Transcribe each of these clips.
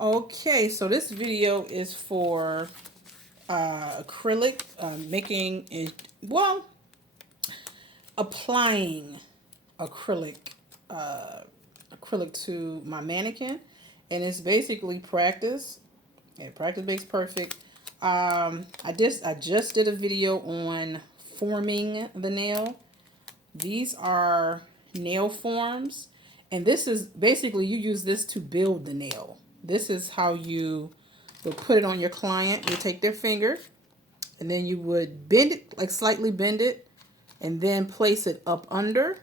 Okay, so this video is for acrylic, making it, well, applying acrylic, acrylic to my mannequin, and it's basically practice. And practice makes perfect. I just did a video on forming the nail. These are nail forms, and this is basically, you use this to build the nail. This is how you would put it on your client. You take their finger, and then you would bend it, like slightly bend it, and then place it up under.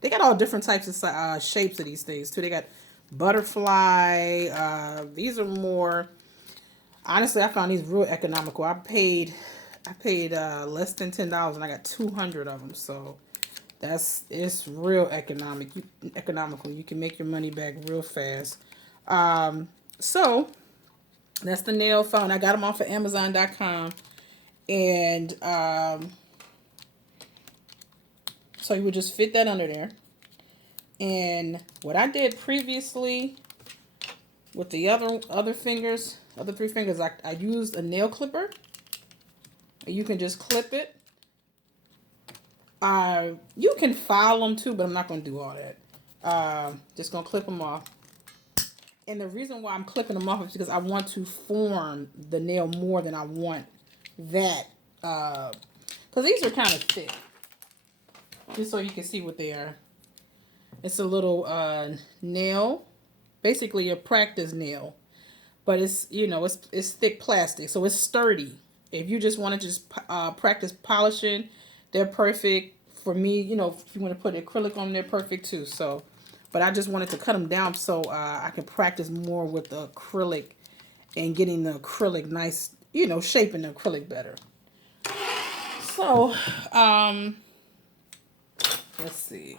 They got all different types of shapes of these things too. They got butterfly. These are more, honestly, I found these real economical. I paid less than $10, and I got 200 of them. So it's real economical. You can make your money back real fast. So that's the nail phone. I got them off of Amazon.com, and so you would just fit that under there. And what I did previously with the other fingers, other three fingers, I used a nail clipper. You can just clip it. You can file them too, but I'm not going to do all that. Just going to clip them off. And the reason why I'm clipping them off is because I want to form the nail more than I want that. Because these are kind of thick. Just so you can see what they are. It's a little nail. Basically a practice nail. But it's, it's thick plastic. So it's sturdy. If you just want to just practice polishing, they're perfect. For me, if you want to put acrylic on, they're perfect too. So, but I just wanted to cut them down so I can practice more with the acrylic and getting the acrylic nice, shaping the acrylic better. So, let's see.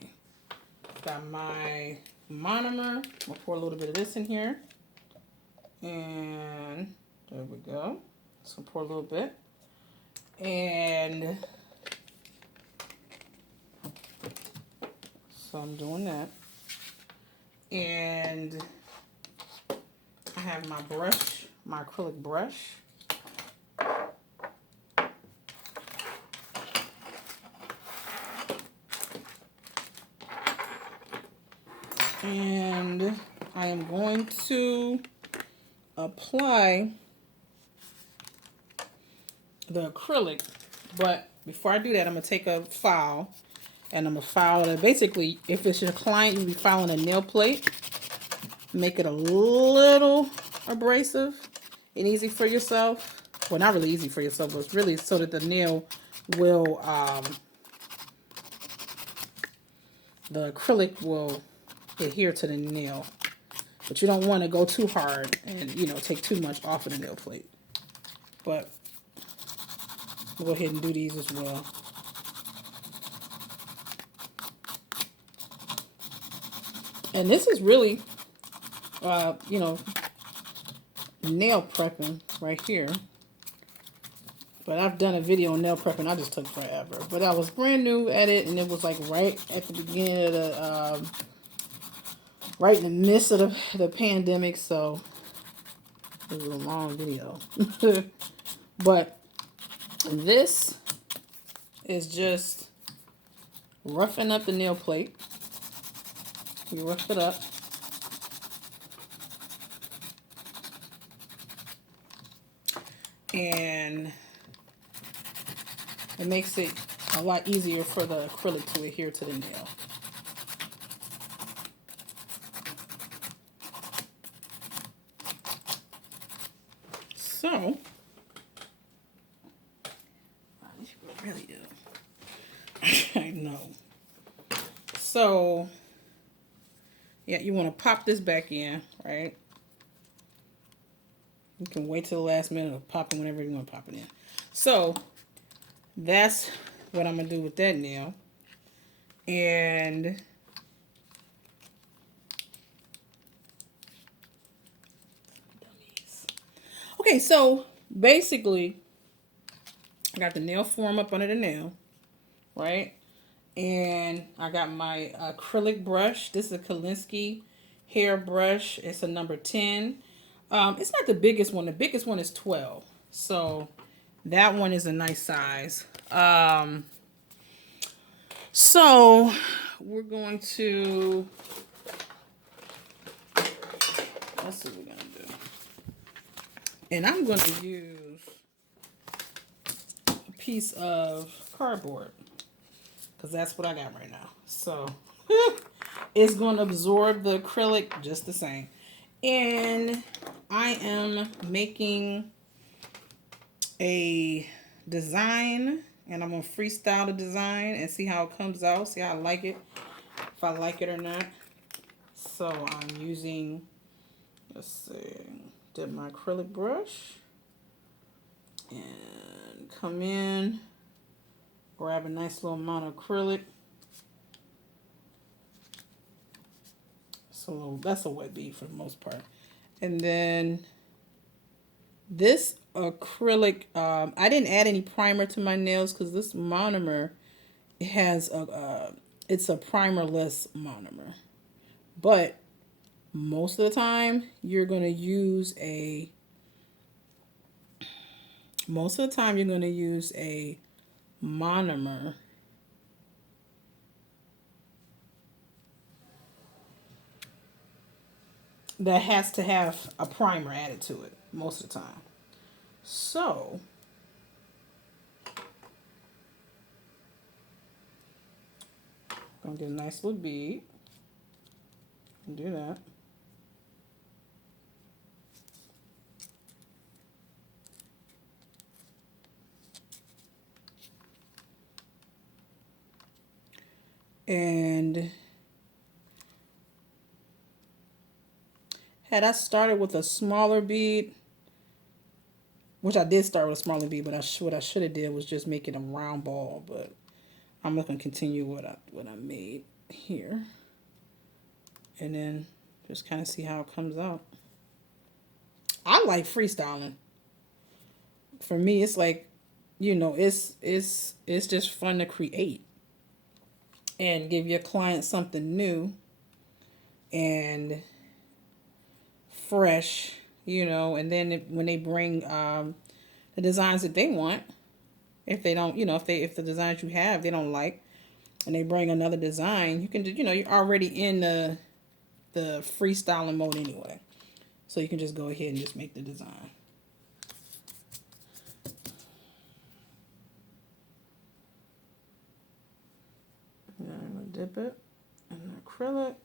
Got my monomer. I'll pour a little bit of this in here. And there we go. So pour a little bit. And so I'm doing that. And I have my brush, my acrylic brush. And I am going to apply the acrylic. But before I do that, I'm going to take a file. And I'm going to file it. Basically, if it's your client, you'll be filing a nail plate. Make it a little abrasive and easy for yourself. Well, not really easy for yourself, but it's really so that the nail will, the acrylic will adhere to the nail. But you don't want to go too hard and, take too much off of the nail plate. But we'll go ahead and do these as well. And this is really, nail prepping right here. But I've done a video on nail prepping. I just took forever. But I was brand new at it, and it was like right at the beginning of the, right in the midst of the pandemic. So it was a long video. But this is just roughing up the nail plate. You rough it up. And it makes it a lot easier for the acrylic to adhere to the nail. So, I really do. I know. So, yeah, you want to pop this back in, right? You can wait till the last minute or pop it whenever you want to pop it in. So, that's what I'm going to do with that nail. And okay, so basically, I got the nail form up under the nail, right? And I got my acrylic brush. This is a Kolinsky hairbrush. It's a number 10. It's not the biggest one. The biggest one is 12. So that one is a nice size. So we're going to, let's see what we're going to do. And I'm going to use a piece of cardboard because that's what I got right now. So it's going to absorb the acrylic just the same. And I am making a design, and I'm going to freestyle the design and see how it comes out, see how I like it, if I like it or not. So I'm using, let's see, dip my acrylic brush and come in, grab a nice little amount of acrylic. So that's a wet bead for the most part. And then this acrylic, I didn't add any primer to my nails because this monomer, it has it's a primerless monomer. But most of the time, you're going to use a monomer that has to have a primer added to it most of the time. So I'm going to get a nice little bead and do that. And had I started with a smaller bead, which I did start with a smaller bead, but what I should have did was just make it a round ball. But I'm not going to continue what I made here, and then just kind of see how it comes out. I like freestyling. For me, it's like, it's just fun to create and give your client something new and fresh, and then when they bring the designs that they want, if they don't, if the designs you have they don't like, and they bring another design, you can do, you're already in the freestyling mode anyway, so you can just go ahead and just make the design. And I'm gonna dip it in acrylic.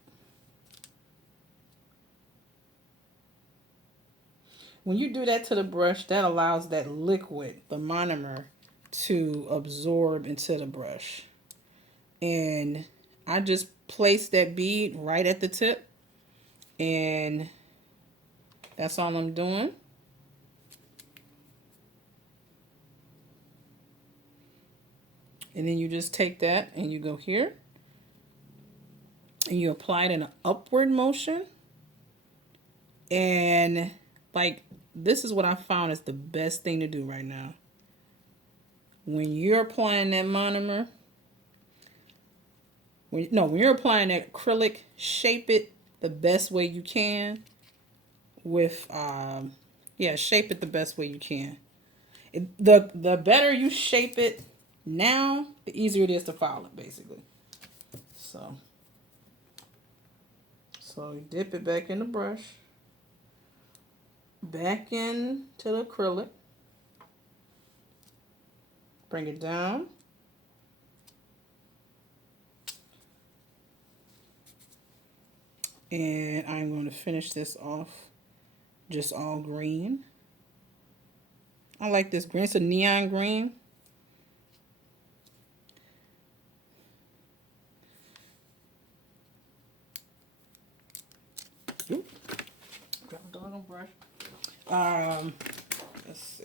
When you do that to the brush, that allows that liquid, the monomer, to absorb into the brush. And I just place that bead right at the tip, and that's all I'm doing. And then you just take that and you go here and you apply it in an upward motion. And like, this is what I found is the best thing to do right now. When you're applying that monomer, when you're applying that acrylic, shape it the best way you can with, shape it the best way you can. The better you shape it now, the easier it is to file it, basically. So you dip it back in the brush, back into the acrylic, bring it down, and I'm going to finish this off just all green. I like this green. It's a neon green. Oop. Drop a doggone brush. Let's see.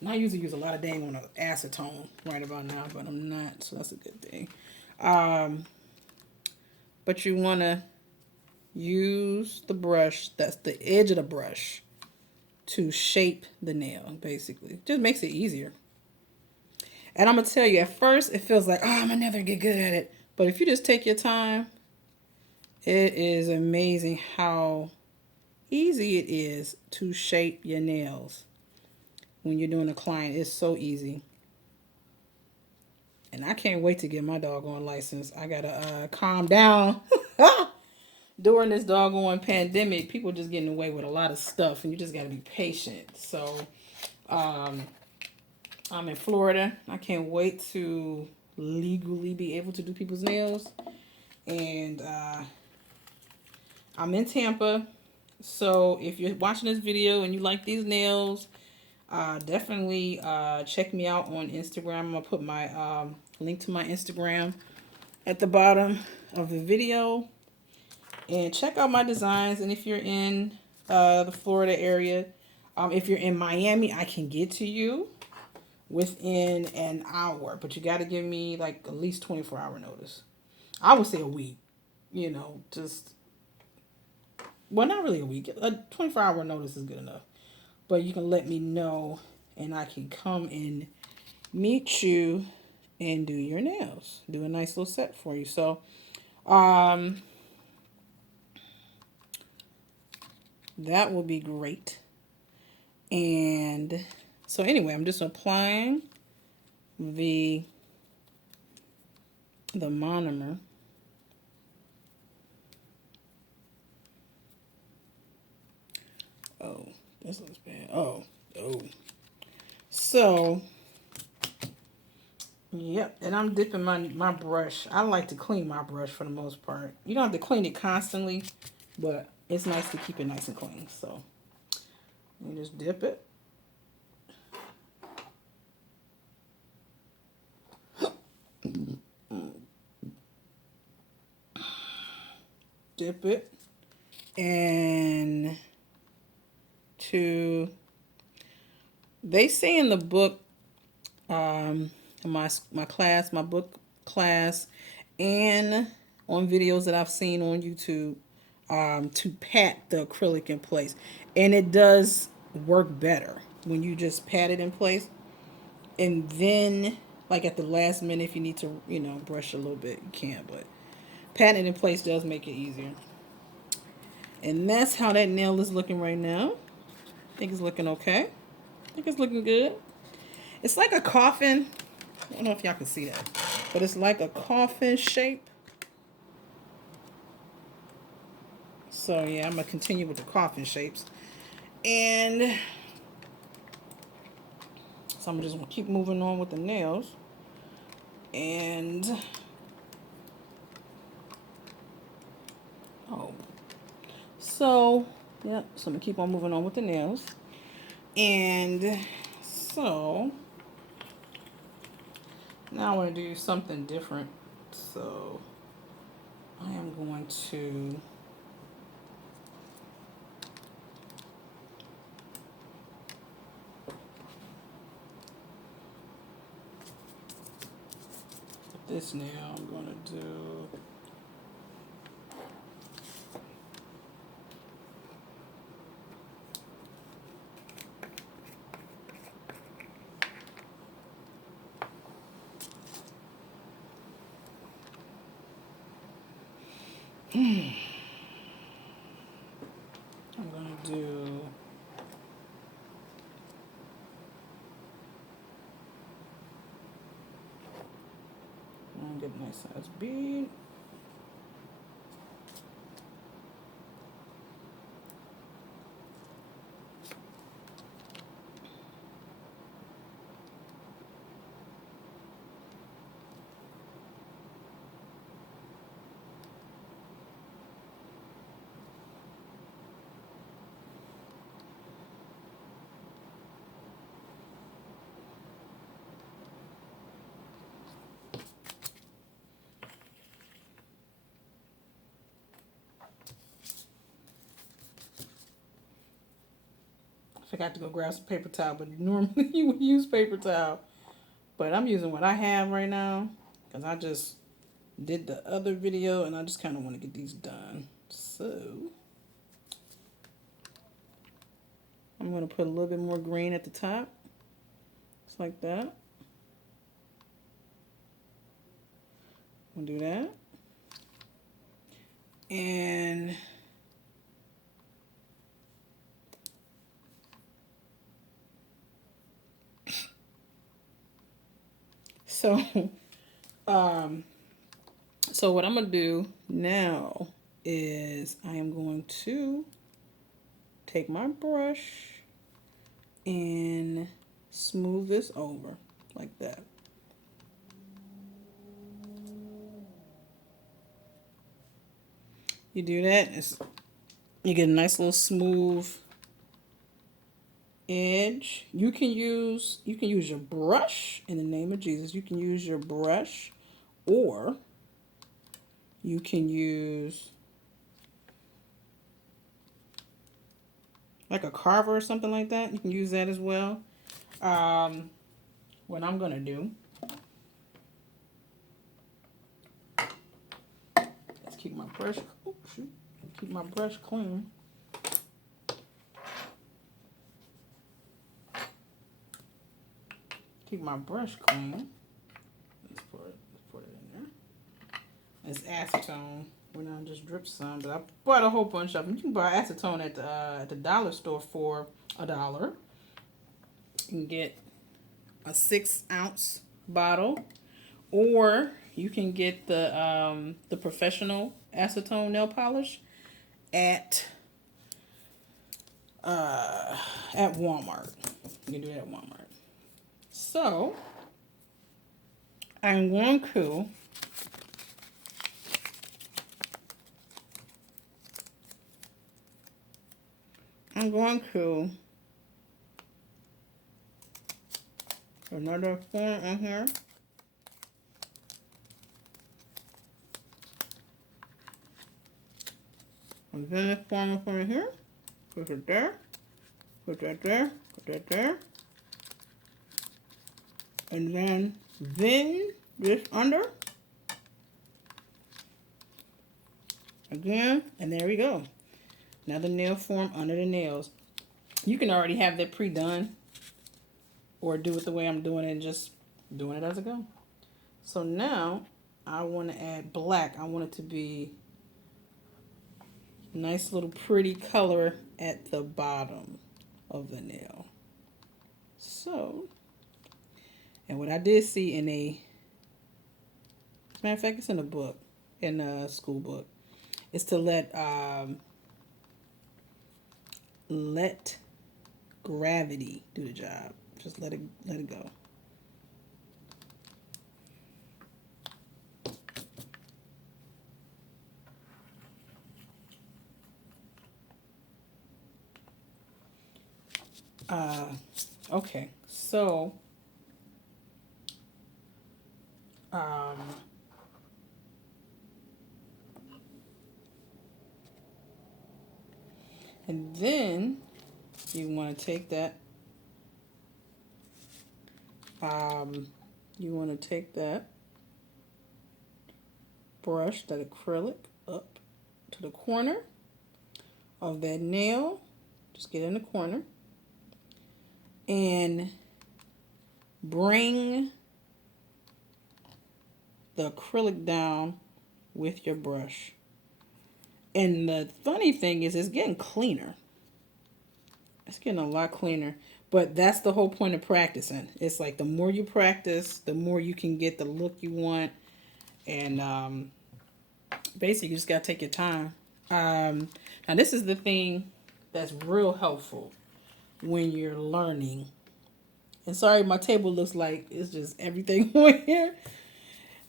And I usually use a lot of dang on acetone right about now, but I'm not, so that's a good thing. But you want to use the brush, that's the edge of the brush, to shape the nail, basically. Just makes it easier. And I'm going to tell you, at first, it feels like, oh, I'm going to never get good at it. But if you just take your time It is amazing how easy it is to shape your nails when you're doing a client. It's so easy. And I can't wait to get my doggone license. I gotta calm down. During this doggone pandemic, people just getting away with a lot of stuff, and you just gotta be patient. So, I'm in Florida. I can't wait to legally be able to do people's nails. And I'm in Tampa. So if you're watching this video and you like these nails, definitely check me out on Instagram. I'm going to put my link to my Instagram at the bottom of the video. And check out my designs. And if you're in the Florida area, if you're in Miami, I can get to you within an hour. But you got to give me like at least 24-hour notice. I would say a week. You know, just, well, not really a week. A 24-hour notice is good enough. But you can let me know and I can come and meet you and do your nails. Do a nice little set for you. So, that will be great. And so anyway, I'm just applying the monomer. Oh, this looks bad. Oh. So, yep, and I'm dipping my brush. I like to clean my brush for the most part. You don't have to clean it constantly, but it's nice to keep it nice and clean. So, you just dip it. Dip it. And they say in the book, my class, my book class, and on videos that I've seen on YouTube, to pat the acrylic in place. And it does work better when you just pat it in place. And then, like at the last minute, if you need to, brush a little bit, you can. But patting it in place does make it easier. And that's how that nail is looking right now. I think it's looking okay. I think it's looking good. It's like a coffin. I don't know if y'all can see that. But it's like a coffin shape. So yeah, I'm going to continue with the coffin shapes. And so I'm just going to keep moving on with the nails. And so yeah, so I'm going to keep on moving on with the nails. And so now I want to do something different. So I am going to this now. I'm going to do I'm going to do I'm get a nice size bead. I forgot to go grab some paper towel, but normally you would use paper towel. But I'm using what I have right now because I just did the other video and I just kind of want to get these done. So I'm going to put a little bit more green at the top. Just like that. I'm going to do that. And so, so what I'm going to do now is I am going to take my brush and smooth this over like that. You do that, you get a nice little smooth edge. You can use your brush in the name of Jesus. You can use your brush, or you can use like a carver or something like that. You can use that as well. What I'm gonna do, let's keep my brush. Oh, shoot. Keep my brush clean. Keep my brush clean. Let's put it in there. It's acetone. When I just dripped some, but I bought a whole bunch of them. You can buy acetone at the dollar store for $1. You can get a 6-ounce bottle, or you can get the professional acetone nail polish at Walmart. You can do it at Walmart. So I'm going to another form in here. And then this form in here. Put it there. Put that there. Put that there. And then this under. Again. And there we go. Another nail form under the nails. You can already have that pre-done, or do it the way I'm doing it and just doing it as I go. So now I want to add black. I want it to be a nice little pretty color at the bottom of the nail. So, and what I did see in as a matter of fact, it's in a book, in a school book, is to let gravity do the job. Just let it go. Okay, so and then you want to take that brush, that acrylic, up to the corner of that nail. Just get in the corner and bring the acrylic down with your brush. And the funny thing is, it's getting cleaner. It's getting a lot cleaner. But that's the whole point of practicing. It's like the more you practice, the more you can get the look you want. And basically, you just got to take your time. Now, this is the thing that's real helpful when you're learning. And sorry, my table looks like it's just everything on here.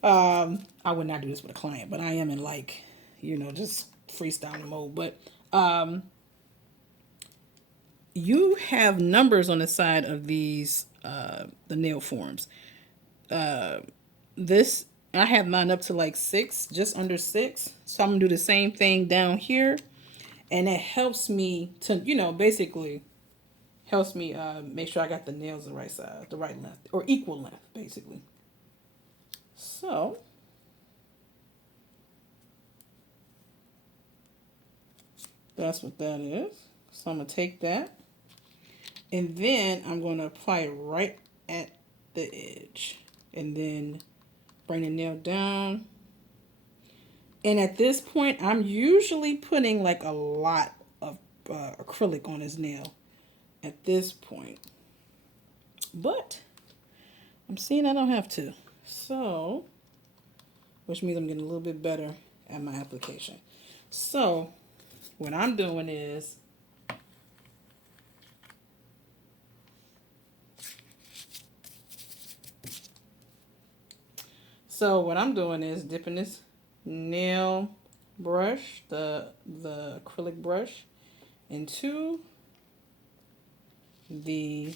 I would not do this with a client, but I am in just freestyling mode. But you have numbers on the side of these, the nail forms. This, I have mine up to like 6, just under 6. So I'm going to do the same thing down here. And it helps me to, basically helps me make sure I got the nails the right size, the right length, or equal length, basically. So that's what that is. So I'm going to take that, and then I'm going to apply it right at the edge, and then bring the nail down And at this point, I'm usually putting like a lot of acrylic on his nail at this point. But I'm seeing I don't have to. So, which means I'm getting a little bit better at my application. So, what I'm doing is dipping this nail brush, the acrylic brush, into the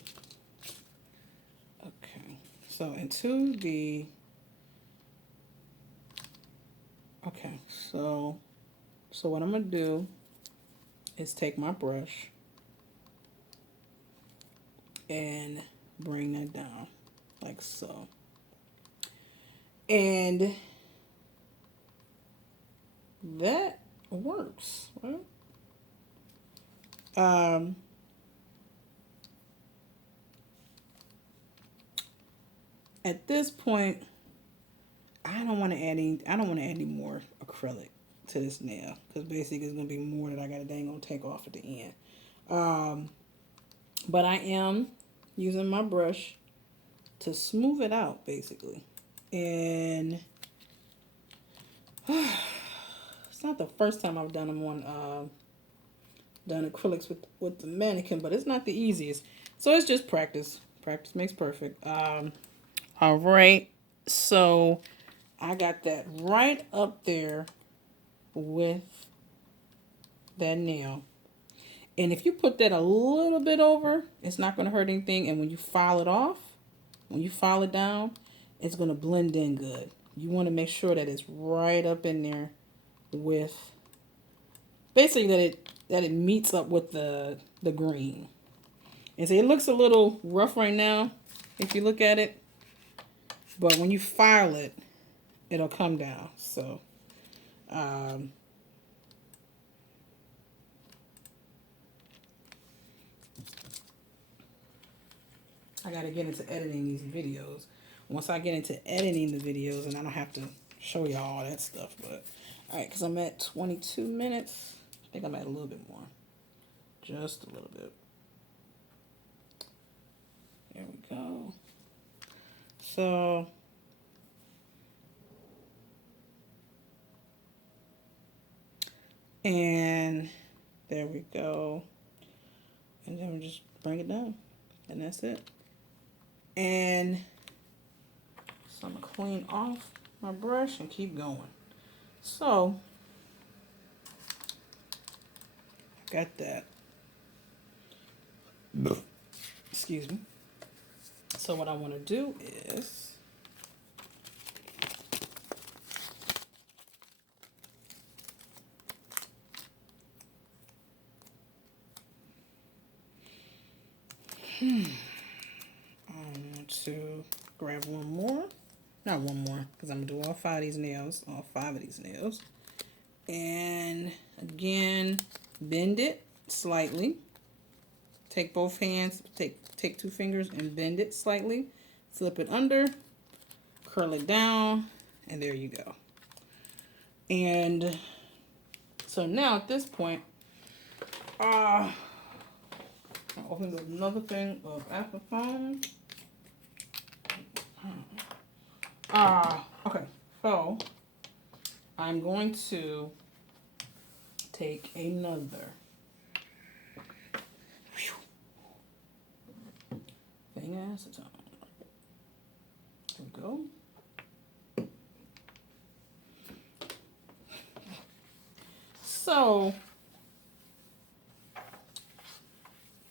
so what I'm gonna do is take my brush and bring that down like so. And that works, right? At this point, I don't want to add any more acrylic to this nail, because basically it's gonna be more that I got dang gonna take off at the end. But I am using my brush to smooth it out basically, and it's not the first time I've done them on done acrylics with the mannequin, but it's not the easiest. So it's just practice. Practice makes perfect. All right, so I got that right up there with that nail. And if you put that a little bit over, it's not going to hurt anything. And when you file it off, when you file it down, it's going to blend in good. You want to make sure that it's right up in there with, basically that it meets up with the green. And so it looks a little rough right now if you look at it, but when you file it, it'll come down. So I got to get into editing these videos. Once I get into editing the videos, and I don't have to show y'all all that stuff, but all right, because I'm at 22 minutes. I think I'm at a little bit more. Just a little bit. There we go. So, and there we go. And then we just bring it down. And that's it. And so I'm going to clean off my brush and keep going. So, got that. Excuse me. So what I want to do is I want to grab one more. Not one more, because I'm going to do all five of these nails. And again, bend it slightly. Take both hands, take two fingers and bend it slightly. Flip it under, curl it down, and there you go. And so now at this point, I opened another thing of acetone. Okay, so I'm going to take another thing of acetone. There we go. So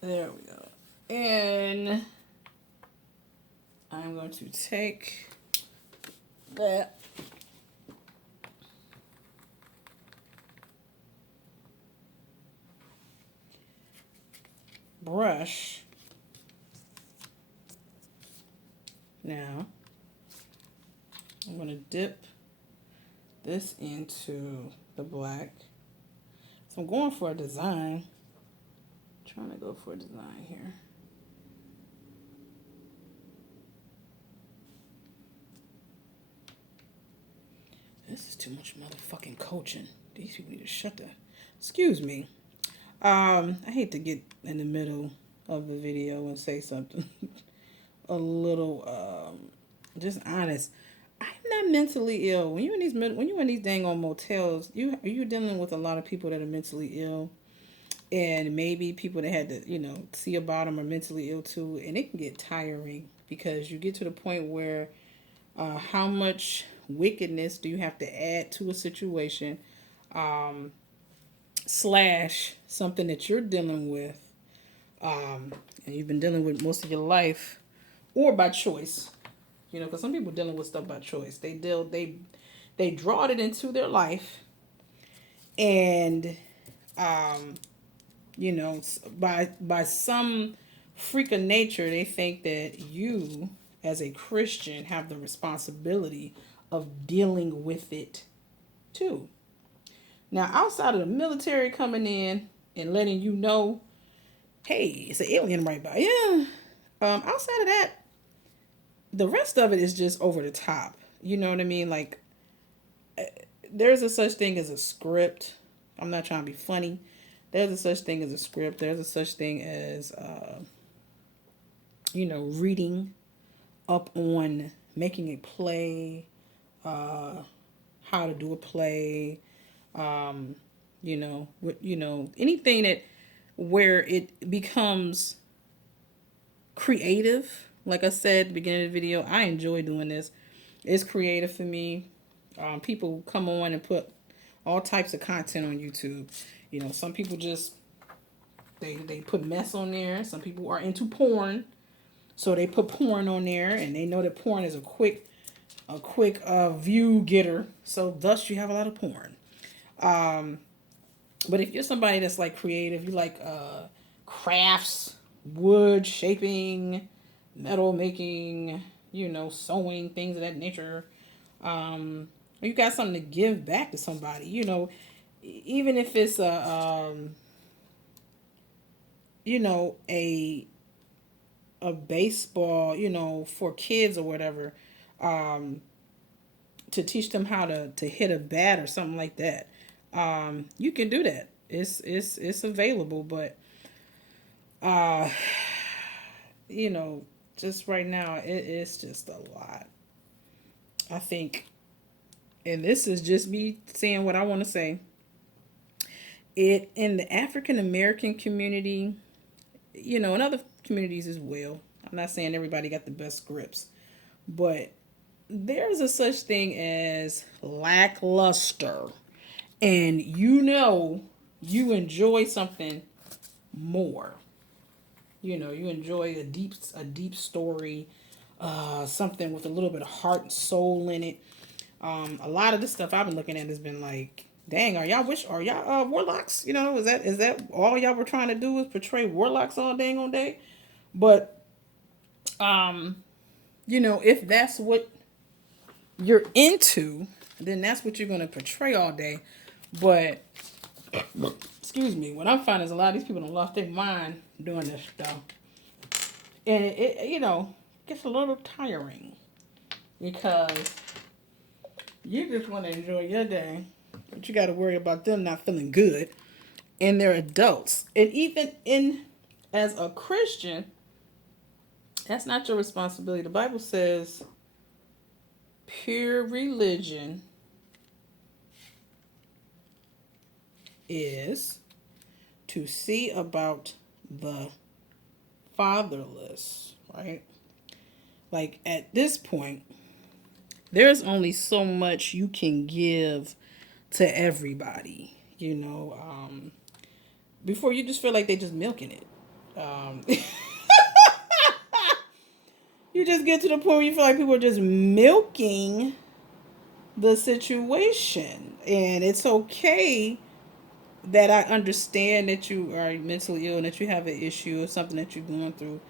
there we go. And I'm going to take that brush now. I'm going to dip this into the black. So I'm going for a design. I'm trying to go for a design here. This is too much motherfucking coaching. These people need to shut the. Excuse me. I hate to get in the middle of the video and say something a little just honest. I'm not mentally ill. When you're in these dang on motels, you're dealing with a lot of people that are mentally ill, and maybe people that had to see about them are mentally ill too, and it can get tiring because you get to the point where how much wickedness do you have to add to a situation, slash something that you're dealing with, and you've been dealing with most of your life, or by choice. Because some people dealing with stuff by choice. They draw it into their life, and by some freak of nature, they think that you, as a Christian, have the responsibility of dealing with it too. Now, outside of the military coming in and letting you know, hey, it's an alien right by you. Outside of that, the rest of it is just over the top. You know what I mean? Like, there's a such thing as a script. I'm not trying to be funny. There's a such thing as a script. There's a such thing as, reading up on making a play, how to do a play, anything that where it becomes creative. Like I said at the beginning of the video, I enjoy doing this. It's creative for me. People come on and put all types of content on YouTube. Some people just they put mess on there. Some people are into porn, so they put porn on there, and they know that porn is a quick view getter. So thus you have a lot of porn. But if you're somebody that's like creative, you like crafts, wood shaping, metal making, sewing, things of that nature. You got something to give back to somebody, even if it's a baseball, for kids or whatever, to teach them how to hit a bat or something like that. You can do that. It's available, but just right now it's just a lot. I think, and this is just me saying what I want to say. It in the African American community, and other communities as well. I'm not saying everybody got the best scripts, but there's a such thing as lackluster, and you enjoy something more. You enjoy a deep story, something with a little bit of heart and soul in it. A lot of the stuff I've been looking at has been like, dang, are y'all warlocks? Is that all y'all were trying to do was portray warlocks all dang on day? But if that's what you're into, then that's what you're gonna portray all day. But excuse me, what I'm finding is a lot of these people have lost their mind doing this stuff. And it gets a little tiring because you just want to enjoy your day, but you got to worry about them not feeling good. And they're adults. And even as a Christian, that's not your responsibility. The Bible says pure religion is to see about the fatherless, right? Like at this point, there's only so much you can give to everybody, before you just feel like they just milking it. You just get to the point where you feel like people are just milking the situation. And it's okay that I understand that you are mentally ill and that you have an issue or something that you're going through.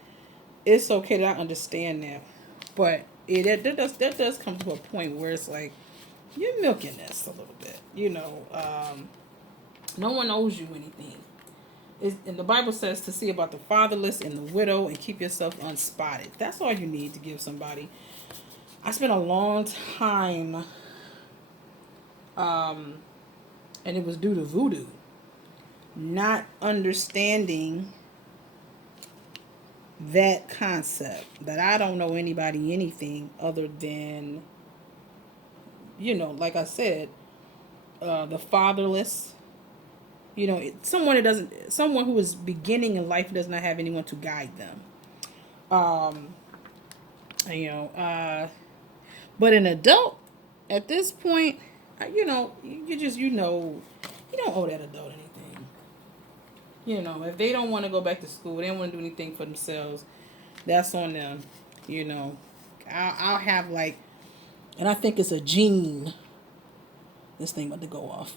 It's okay that I understand that. But that does come to a point where it's like, you're milking this a little bit. No one owes you anything. And the Bible says to see about the fatherless and the widow and keep yourself unspotted. That's all you need to give somebody. I spent a long time And it was due to voodoo. Not understanding that concept, that I don't know anybody anything other than, like I said, the fatherless, someone that doesn't, someone who is beginning in life, does not have anyone to guide them. Um, you know, but an adult at this point, you just, you don't owe that adult anything. If they don't want to go back to school, they don't want to do anything for themselves, that's on them. You know, I'll have like, and I think it's a gene. This thing about to go off.